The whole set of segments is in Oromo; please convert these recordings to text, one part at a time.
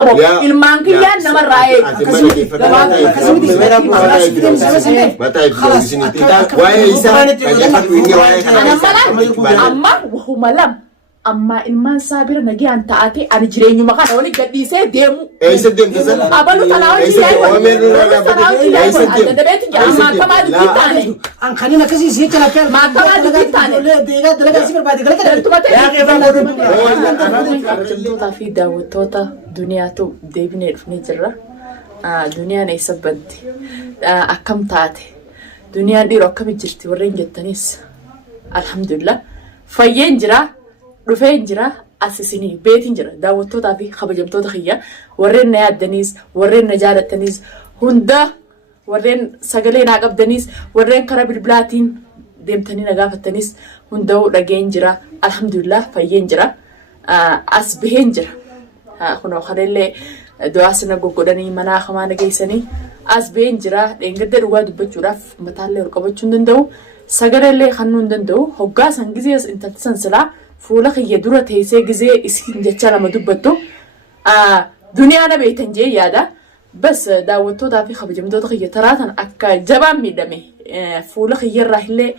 ilmaan kiyyaan nama raa'ee amma wahuma lam amma ilmaan saabira nagaan taate ani jireenyuma kana wali gadhiisee deemu abalu talaawati amma kama dikitaane an kanina kasi si chala pel ma kama dikitaane dalaga si barbaade galata fi daawwattoota duniyaatu deebinee dhufnee jirra duniyaan eessa badde akkam taate duniyaan dhiiroo akkam jirti warreen jettanis alhamdulillah fayyeen jira dhufeen jira asisinii beetiin jira daawwattootaa fi kabajamtoota kiyya warreen na yaaddaniis warreen na jaalattaniis hunda warreen sagalee naa qabdaniis warreen karaa bilbilaatiin deemtanii na gaafattaniis hunda'uu dhageen jira alhamdulillah fayyeen jira as baheen jira kunoo kanallee du'aa sina goggodhanii manaa hamaa nageessanii as baheen jira dheengadda dhugaa dubbachuudhaaf mataallee ol qabachuu hin danda'u sagaleellee kannuu hin danda'u hoggaa san gizee intalti san silaa fuula kiyya dura teessee gizee isin jecha lama dubbattu duniyaa na beektan jee yaada bas daawwattootaa fi kabajamtoota kiyya taraatan akka jabaan miidhame fuula kiyyarraa illee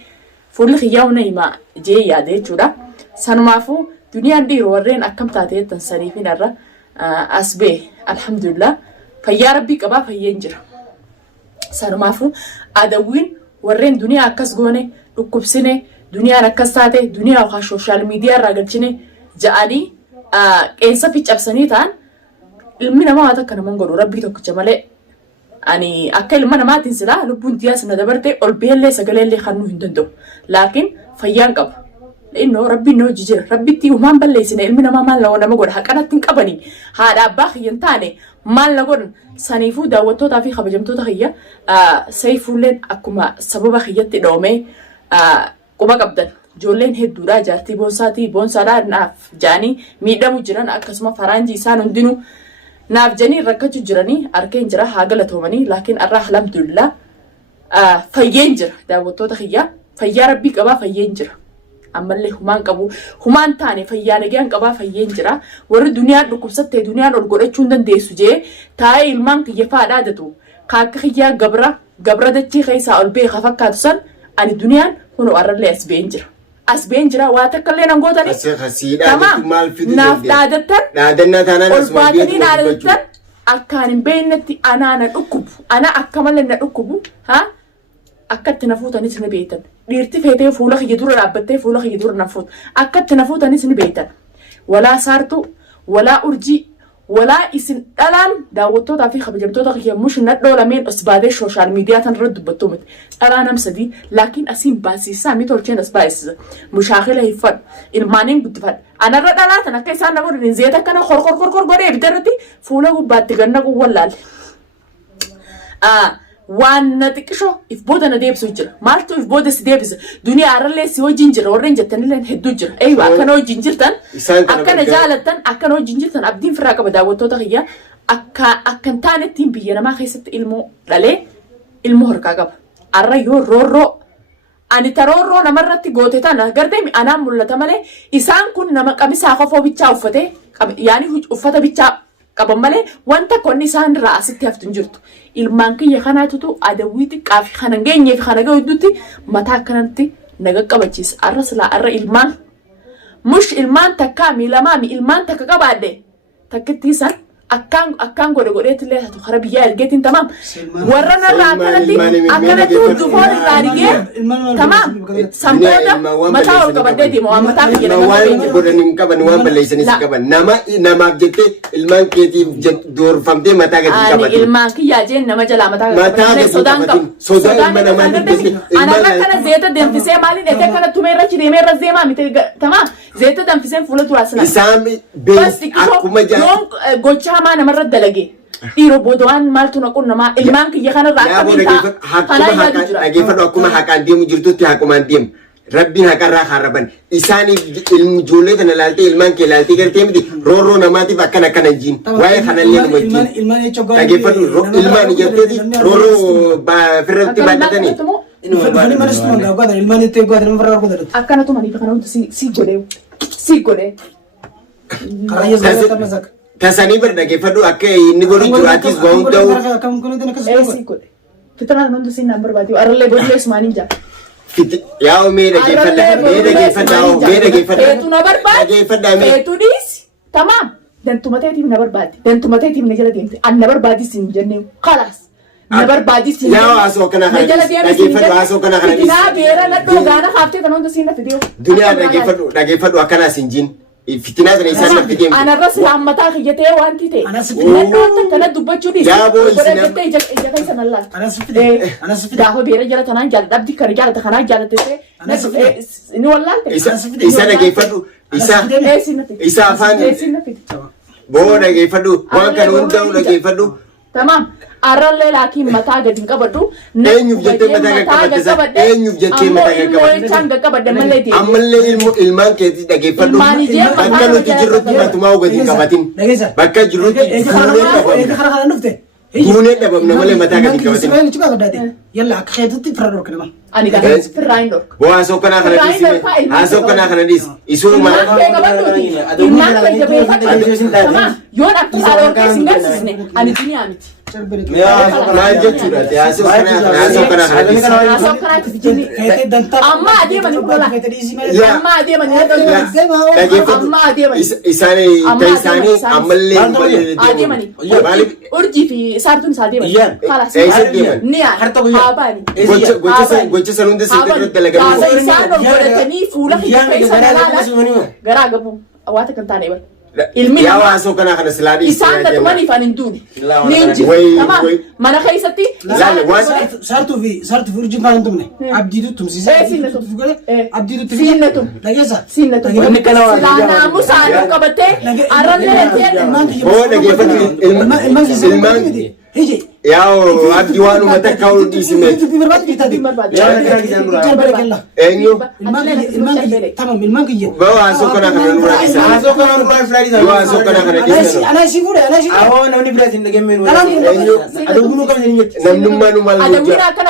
fuulli kiyyaa huna himaa jee yaada jechuudha sanumaafuu duniyaan dhiiroo warreen akkam taateettan saniifin irra as bee alhamdulillah fayyaa rabbii qabaa fayyeen jira sanumaafuu adawwiin warreen duniyaa akkas goone dhukkubsine duniyaan akkas taate duniyaa yookaan sooshaal miidiyaa irraa galchine ja'anii qeensa fi cabsanii ta'an ilmi namaa waan akka naman godhu rabbii tokkicha malee ani akka ilma namaatiin silaa lubbuun diyaas na dabarte ol beellee sagaleellee kannuu hin danda'u laakiin fayyaan qaba innoo rabbiin noo jijjiira rabbitti uumaan balleessine ilmi namaa maal nama godha haqanatti hin qabanii haadha abbaa kiyyan taane maal na godhan saniifuu daawwattootaa fi kabajamtoota kiyya sayfuulleen akkuma sababa kiyyatti dhoomee quba qabdan ijoolleen hedduudha jaartii boonsaatii naaf jaanii miidhamu jiran akkasuma faraanjii isaan hundinuu naaf janii rakkachuu jiranii arkeen jira haa galatoomanii laakiin arraa alhamdulillah fayyeen jira daawwattoota kiyya fayyaa rabbii qabaa fayyeen jira ammallee humaan qabu humaan taane fayyaa nagaan qabaa fayyeen jira warri duniyaan dhukkubsattee duniyaan ol godhachuu hin dandeessu jee taa'ee ilmaan kiyya faadhaa datu kaakka kiyyaa gabra dachii keessaa ol beeka fakkaatu san ani duniyaan kun warrallee as been jira waa takkallee nan gootani naaf dhaadattan ol baatanii dhaadattan akkaan hin beeknetti anaa na dhukkubu ana akka malee na dhukkubu akkatti na fuutanis ni beektan dhiirti feetee fuula kiyya dura dhaabbattee fuula kiyya dura na fuuta akkatti na fuutanis ni beektan walaa saartuu walaa urjii walaa isin dhalaan daawwattootaa fi kabajamtoota kiyya mush nadhoo lameen os baatee sooshaal miidiyaa tan irra dubbattu miti dhalaa nam sadii laakiin asiin baasisaa mi tolcheen as baasisa mushaakila hiffadhu ilmaaniin guddifadhu anarra dhalaa tan akka isaan na godhan zeeta akkana korkor godhee ibidda irratti fuula gubbaatti ganna quwwallaalle waan na xiqqisho if booda na deebisu jira maaltu if booda si deebisa duniyaa irrallee si wajjin jira warreen jettanillee hedduu jira eeywa akkana wajjin jirtan akkana jaalattan akkana wajjin jirtan abdiin firaa qaba daawwattoota kiyya akkan taanettiin biyya namaa keessatti ilmoo dhalee ilmoo horkaa qaba arra yoo roorroo ani taroorroo namarratti goote tana gartee anaan mul'ata malee isaan kun nama qamisaa kofoo bichaa uffate yaani uffata bichaa qaban malee wanta konni isaan irraa asitti haftu hin jirtu ilmaan kiyya kanaatutu adawwii xiqqaa fi kana geenyee fi kana ga'uutti mataa akkanatti naga qabachiisa arra silaa arra ilmaan mush ilmaan takkaa miilamaa ilmaan takka qabaadde takkitti san akkaan godheetillee hatu kara biyyaa ergeetiin tamaam warra narraa akkanatti hurjufoon irraa dhigee tamaam sanbooda mataa ol qabadee deema waan mataa kiyya waan godhanii qaban waan balleessanis qaban namaaf jettee ilmaan keetiif doorfamtee mataa gadi qabate ilmaan kiyyaa jeen nama jalaa mataa gadi sodaan qabu sodaa ilma namaa anarra kana zeeta danfisee maaliin ete kana tumeerra chideemeerra zeemaa mite tamaam zeeta danfiseen fuula turaasina isaan akkuma gocha hamaa namarra dalage dhiiroo boodawaan maaltu naqun namaa ilmaan kiyya kanarraa dhageeffadhu akkuma haqaan deemu jirtutti haqumaan deemu rabbiin haqarraa harraban isaaniif ijoollee kana laaltee ilmaan kee laaltee gartee miti roorroo namaatiif akkana jiin waa'ee kanallee nama jiin dhageeffadhu ilmaan ijatteeti roorroo firratti baadhatanii akkanatu maniif kana hundi si godhee tasanii bar dhaggeeffadhu akka inni godhu jiraatis waa hunda'u. Eessi godhe. Fitanaan hundi siin nan barbaadu. Arallee booddees maaniin jaa. Yaa'u mee dhaggeeffadha. Feetu na barbaade. Feetu dhiisi. Tamaam. Dantuma ta'eetiif na barbaade. Dantuma ta'eetiif na jala deemte. An na barbaadis hin jennee. Kalaas. Na barbaadis hin jennee. Yaa'u haasoo kana kana dhaggeeffadhu haasoo kana kana dhiisi. Fitinaa beera nadhoo gaana haaftee kan hundi siin na fidee. Duniyaa dhaggeeffadhu akkanaas hin jin. Fitinaa sana isaan natti deemte. Anarra silaa mataa kiyyatee wanti ta'e. Kana dubbachuu dhiisi. Yaaboo isin ija keessa nan laata. Gaafa beera jala tanaan jaalladha. Abdii kana jaallata kanaan jaalatte. Ni wallaalte. Isa dhaggeeffadhu. Isa afaan. Boo dhaggeeffadhu. Waan kana hunda'u dhaggeeffadhu. Tamam. Arallee laakiin mataa gadi hin qabadhu. Eenyuuf jettee mataa gadi qabadde? Eenyuuf jettee mataa gadi qabadde? Ammallee ilmaan keetii dhaggeeffadhu. Bakka nuti jirrutti matumaa gadi hin qabatin. Bakka jirrutti duunee dhabamna malee mataa gadi hin qabatin. Yalla akka keetutti fira dhorka nama. Ani gaafas firraa hin dhorka. Boo haasoo kanaa kana dhiisi. Haasoo kanaa kana dhiisi. Isuu maal? Ilmaan kee jabeeffadhu. Yoon akka isaa dhorkee sin garsiisne ani duniyaa miti. Maal jechuudha? Haasoo kanaa kana dhiisi. Haasoo kanaatti jenni. Amma adeemanii gola. Amma adeemanii isaanii ammallee adeemanii. Urjii fi saartuun isaa adeemanii. Gocha san hunda sitti irratti dalagamu. Isaan godhatanii fuula keessa dalaalan garaa gabu awwaata kan taane bara. Ilmi yaa haasoo kanaa kana silaa dhiisi. Isaan dadumaniif ani hin duune. Ni injifu. Mana keessatti saartuu fi urjiin faan hin tumne. Abdiitu tumsiisee. Abdiitu siinna tum. Dhageessa. Siinna tum. Silaa naamusaan qabattee arrablee boo dhaggeeffatu ilmaan yaa'u abdii waan uummata akka ol dhiisime. Eenyu? Ilmaan kiyya. Boo haasoo kanaa kana nurra dhiisa. Haasoo kanaa nurra dhiisa. Yoo haasoo kanaa kana dhiisa. Anaa si fuudhe. Awoo namni biraas hin dhageemmeen. Eenyu? Adawwinuu qabna hin jetti. Namnummaa nu maal adawwiin akkana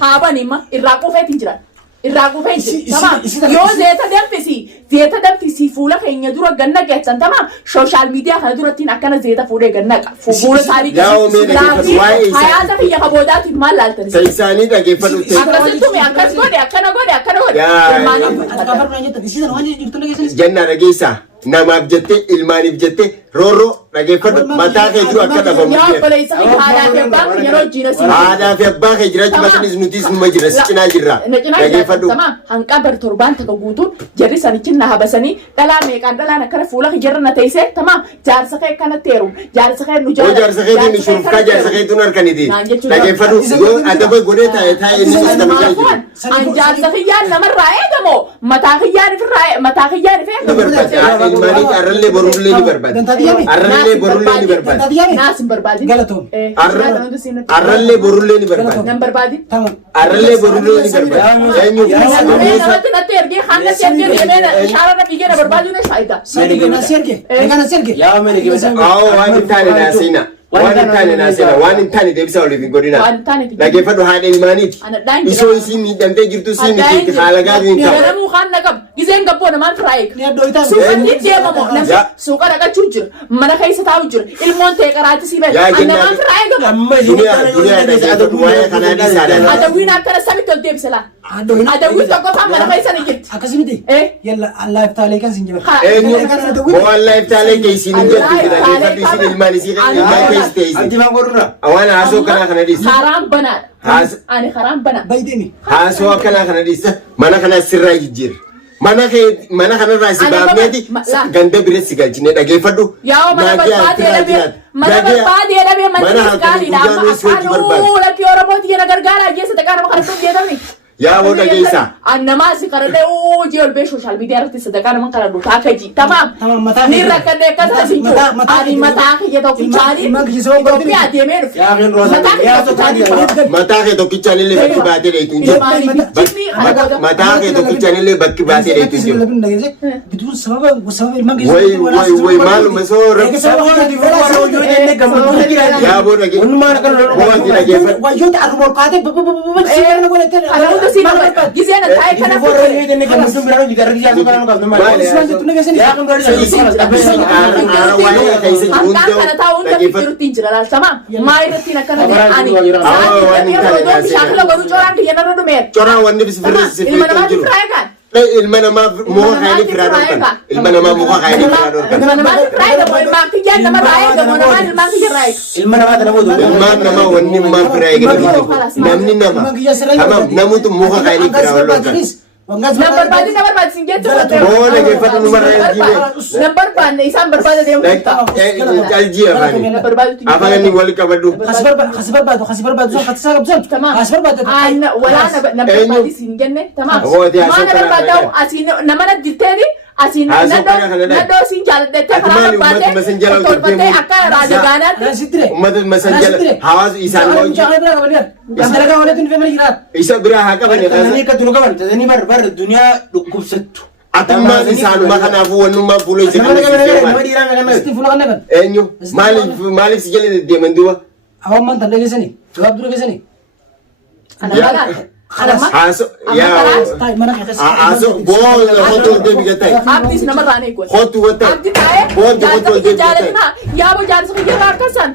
haabaniima irraa quufeetiin jira. Irraa quufeen jira. Yoo zeeta danfisi fuula keenya dura ganna geessan tamam sooshaal miidiyaa kana durattiin akkana zeeta fuudhee ganna fuula isaanii hayaata kiyya kaboodaatiif maal laaltani? Isaanii dhaggeeffadhu. Akkasittume akkas godhe akkana godhe. Jannaa dhageessaa. Namaaf jettee ilmaaniif jettee roorroo dhaggeeffadhu mataa kee jiru akka dhabamu. Haadhaa fi abbaa kee jiraachuu baatanis nutis numa jira si cinaa jirra. Dhaggeeffadhu. Hanqa bar torbaan takka guutuun jarri sanichi na habasanii dhalaa meeqaan dhalaan akkana fuula jarra na teessee tamaam jaarsa kee kanatti heeruun jaarsa kee nu jaala. Jaarsa keetiin shurufkaa jaarsa keetuun harkaniti. Dhaggeeffadhu yoo adaba godhee taa'ee inni sistama jira. An jaarsa kiyyaan namarraa eegamoo mataa kiyyaan ifee ilmaanii arrallee borullee ni barbaada. Arrallee borullee ni barbaada. Naas hin barbaadin. Arrallee borullee ni barbaada. Nan barbaadin. Arrallee borullee ni barbaada. Eenyu? Namatti natti ergee hanga seergee deemee ishaara na fiigee na barbaaduu na faayidaa. Yaa mene keessa. Awoo waan hin taane naasina. Waan hin taane naasina. Waan hin taane deebisaa oliif hin godhina. Dhaggeeffadhu haadha ilmaaniiti. Isoo isiin miidhamtee jirtu isiin miti haala gaarii hin qabu. Garamuu kaan na qaba. Gizeen gabboo namaan firaa eega. Suuqatti deemamoo namni suuqa dhaqachuu jira. Mana keessa taa'u jira. Ilmoon ta'e qaraati si bada. Namaan firaa eegamoo. Duniyaa dhaggeeffadhu waa'ee kanaa dhiisaadha. Adawwiin akkana samitti ol deebisa laa. Adawwiin tokko faan mana keessa ni jirti. Akkasumatti. Yalla Allah iftaalee kan sin jira. Eenyu? Boo Allah iftaalee keessiin hin jirtu dhaggeeffadhu isiin ilmaan isii ilmaan keessa ta'e isiin. Waan haasoo kanaa kana dhiisa. Karaan banaadha. Ani karaan banaa. Haasoo akkanaa kana dhiisa. Mana kana sirraa jijjiira. Mana kanarraa si baafneeti ganda biratti si galchine dhaggeeffadhu. Yaa'oo mana barbaadee dhabee manni gaariidha. Amma afaan lakkii Oromooti jedha gargaara ajjeessa dhaqaa nama kana sun jedhamni. Yaa'oo dhageessaa. Annamaa si karadhee hojii ol bee sooshaal miidiyaa irratti sadaqaa nama kana dhufu akka ji. Tamaam. Ni rakkannee akkasuma si jiru. Ani mataa kiyya tokkichaanii Itoophiyaa deemee dhufe. Mataa kee tokkichaanillee bakki baatee dheetuun jiru. Mataa kee tokkichaanillee bakki baatee dheetuun jiru. Way maaluma soo ini kamu tuh kira Ya bodoh lagi. mana kan lo Buat tidak gefat. Wajud arumol kate siapa nak boleh Kalau udah sih nama gizian ada kayak ini kana for ini ini kamu tuh berani juga kerja apa kan kamu mana ya kan dari kana tahu untuk pikirin jelas sama mai reti nak kana ani shakla baru corang dia nara domer Corang wani bisa beres sih. ilmu nama fry kan Ilmu nama muka kaini firador kan. Ilmu nama muka kaini firador kan. ilmu nama fry kan mau ilmu tiga nama fry kan mau nama ilmu tiga fry ilmu nama ada bodoh Ilmu nama wani nama firai gitu. Namni nama. Tamam namu tuh muka kaini firador kan. number bad singgah tu Oh lagi gefat nomor yang gini. number bad isam berbada dia Alji apa ni? number bad tu Apa ni wali kabadu? khasbar badu so kata sagap zon تمام khasbar badu أنا ولا أنا نبغى بدي سينجنة تمام هو دي ما عشان أنا كلام بدو كلام. أسين نمنا جتري أسين عشان كلام كلام. ندو سينجال ده أتمنى كلام أمة مسنجل بعدين أو تقول بدي تجيبه. أكا راجعنا na sidre Umat messenger hawas isan Jangan loji. jangan berapa kalian yang mereka oleh tu family jirat Isa bira haka bani ini kaza. kan dulu kawan ini bar dunia dukup setu Atamma isan makan afu wanu ma fulo isi nama kan. nama di rame rame Steve fulan kan Enyo malik sijale de mandua. awam man tanda kesini jawab dulu kesini أنا Ya. ما أنا ما Aso ya. tay mana kita Aso bol hoto de bigatai. أبدي نمر راني يقول Hoto wata. أبدي تايه Bol de جالس hoto de في جالس bigatai. ما يا أبو جالس في جالس كسان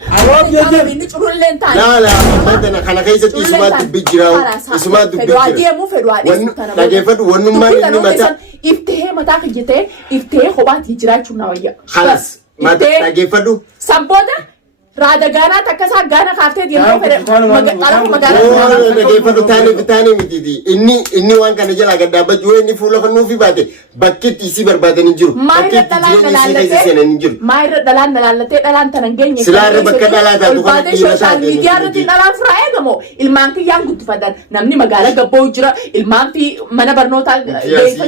ini curul lentan La la mata na kana kaisa isma tu bijirao. Isma tu bijirao. dia mu fedwadi Lagi fat wanu ma ni mata. iftehe mata kijete iftehe khobat hijra chuna waya Khalas. Mata lagi fadu. samboda rada gana takasa gana khafte dia Tahu, fere tahu, magala Oh, lagi fadu tani mitidi. Inni wan kana jala gadda baju inni fulo kan nufi bate. Bakit isi berbada ni juru. mayra dalan dalalate mayra dalan dalalate dalan tanangenya Silare bakka dalata tu kan bade social media rati dalan frae gamo ilman ki yang gut fadan namni magala gabbo jira ilman fi mana barnota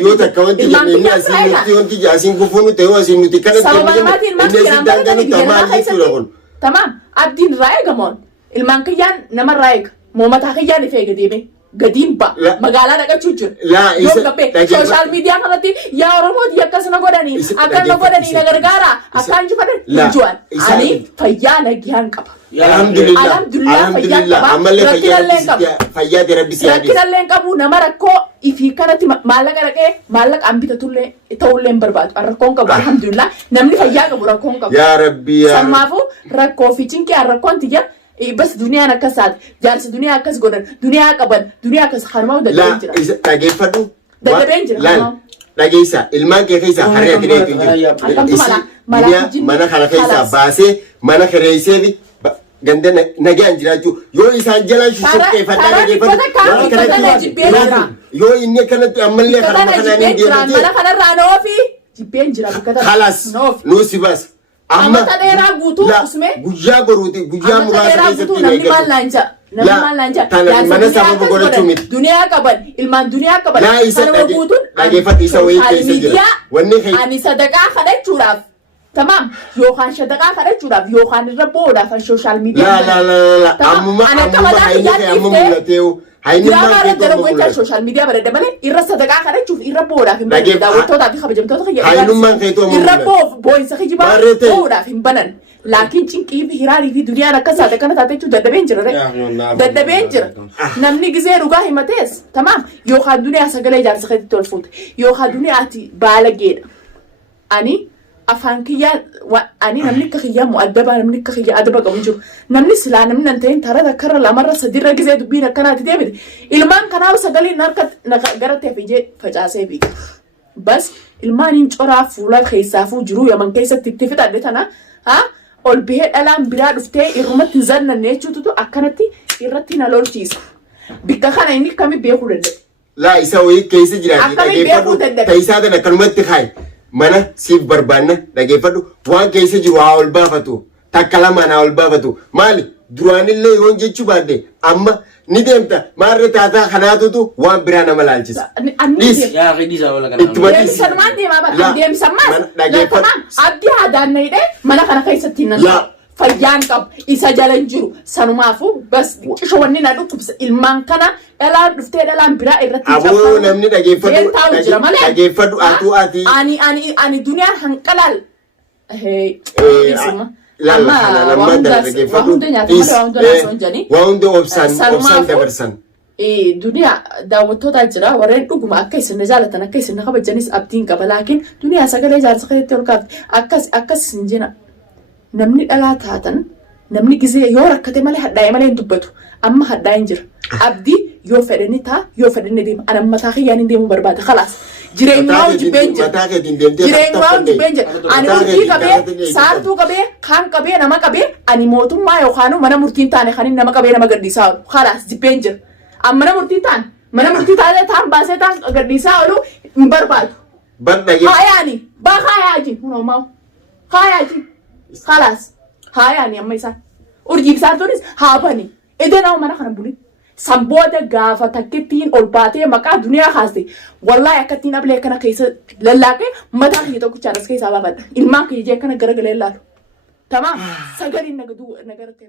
Yo ta kawanti ni asin yonti asin kufunu teo asin nuti kana sababa mati ilman ki yang dangani tamali tulakon. تمام abdin raayga mon ilman kiyan nama raayga momata kiyan ife gadime gadim ba La. magala daga chuchur La, isa- gape lagi- social media kanati ya oromo dia kasana godani Isa- akan lagi- godani isa- nagargara akan jufadan La. tujuan Isa- ani fayana gihan kapa Alhamdulillah. Alhamdulillah, Alhamdulillah. fayya Amalle qaba. fayya de rabbi siyadi. rakkinallee qabu nama rakkoo ifii kanatti maallaqa dhaqee maallaqa hambitatullee ta'ullee hin barbaadu rakkoon qabu alhamdulillah namni fayyaa qabu rakkoon qabu Ya rabbi ya. sammaafuu rakkoo fi cinqii rakkoon tiyya bas duniyaan akkas taate jaarsi duniyaa akkas godhan duniyaa qaban duniyaa akkas harmaa La dadhabeen jira dhageeffadhu. Dadhabeen jira, Laal hamaa. dhageessa ilmaan kee keessaa harree atireetu jiru. Akkamtu mala mala Duniyaa mana kana keessaa baasee mana kireessee fi ganda nagaan jiraachuu yoo isaan jalaan shushuqqeeffadhaa dhageeffadhu. Yoo inni akkanatti ammallee Bikkatana kanuma kanaan jibbeen hin jiraan mana deemate kanarraa noofi jibbeen jira bikkatana halas noofi nuusi baas. Amata dheeraa guutuu La, usme guyyaa boruuti guyyaa amata muraasa dheeraa guutuu keessatti namni maal naan ja'a namni La, maal naan ja'a kana Jaarsa mana duniyaa sababa akkas godhachuu godhan, miti. duniyaa qaban ilmaan duniyaa qaban La, isa kanuma dhage- guutuun dhageeffadhu, isa wayii social keessa jira. media, Wanni kee- ani sadaqaa kadhachuudhaaf tamam yookaan sadaqaa kadhachuudhaaf yookaan irra bo'uudhaaf an social media La Tamam, amma ana akka amma mataa hayni biyyaatti kee amma iftee mul'ateewu hayni Diraamaa maal irra kee jala amma gocha mul'ate. social media bareeda malee irra sadaqaa kadhachuuf irra bo'uudhaaf hin banan Dhageef- daawwattootaa fi kabajamtoota kiyya Haynummaan keetu amma irra mul'ate. bo'insa kijibaa Bareete. bo'uudhaaf hin banan laakiin cinqii fi hiraarii fi duniyaan akkas taate kana taate jechuun dadhabeen jira dadhabeen jira namni gizee dhugaa himatees tamaam yookaan duniyaa sagalee ijaarsa keetti tol fuute yookaan duniyaati baalageedha ani afaan kiyyaa ani namni akka kiyyaa mu'addabaa namni akka kiyyaa adaba qabu jiru namni silaa namni nan ta'in taraa takkarra lamarra sadirra gizee dubbiin akkanaati deebite ilmaan kanaaf sagaliin harka gara ta'eef ijee facaasee biiqa bas ilmaan hin coraa fuula keessaafuu jiru yaman keessatti itti fixadhe tana haa ol bahee dhalaan biraa dhuftee irrumatti zannanne jechuutu akkanatti irratti na lolchiisa bikka kana inni akkami beekuu danda'e. La isa wayii keessa jiraati Akkamiin beekuu dhageeffadhu dadhabe? ta'isaa kana akkanumatti kaayi mana siif barbaanna dhageeffadhu waan keessa jiru haa ol baafatu takka lamaan haa ol baafatu maali duraanillee yoon jechuu baadde amma ni deemta maarree taataa kanaatutu waan biraa nama laalchisa. Dhiis. Ya kidisa wala kana. Ittuma dhiis. Deemsan maan deemaa La. bara deemsan maas Mana dhageeffadhu. latamaan abdii haadaan na hidhee mana kana keessatti nan La. fayyaan qabu isa jala hin jiru sanumaafuu bas qisho wanni na dhukkubsa ilmaan kana dhalaan dhuftee dhalaan biraa irratti Aboo namni dhageeffadhu taa'u jira malee dhageeffadhu atuu ati ani duniyaan hanqalaal لا لا أنا ما درجة فدو واوندو أوبسان دبرسن duniyaa daawwattootaa jira warreen dhuguma akka isin jaalatan akka isin kabajanis abdiin qaba laakiin duniyaa sagalee jaarsa keessatti ol kaafte akkas isin jina namni dhalaa taatan namni gizee yoo rakkate malee hadhaa'e malee hin dubbatu amma hadhaa'e hin jira abdii yoo fedhani taa yoo fedhani deema ana mataa kiyyaan hin deemu barbaada khalaas jireenyaa hojii beenjira ani hojii qabee saartuu qabee kaan qabee nama qabee ani mootummaa yookaan mana murtiin taane kan nama qabee nama gaddiisaa khalaas jibbeen jira amma mana murtii taan baasee taan gaddiisaa oolu hin barbaadu. Haayaani baaka haayaaji hunoomaa haayaaji khalaas haayaani amma isaan urjiif saartuunis haabani edenaa mana kana buli sambooda gaafa takkittiin ol baatee maqaa duniyaa kaaste wallaahi akkattiin ablee kana keessa lallaaqee mataa kiyya tokkichaan as keessaa baafadha ilmaan kiyya akkana garagalee laalu tamaam sagaliin nagaratti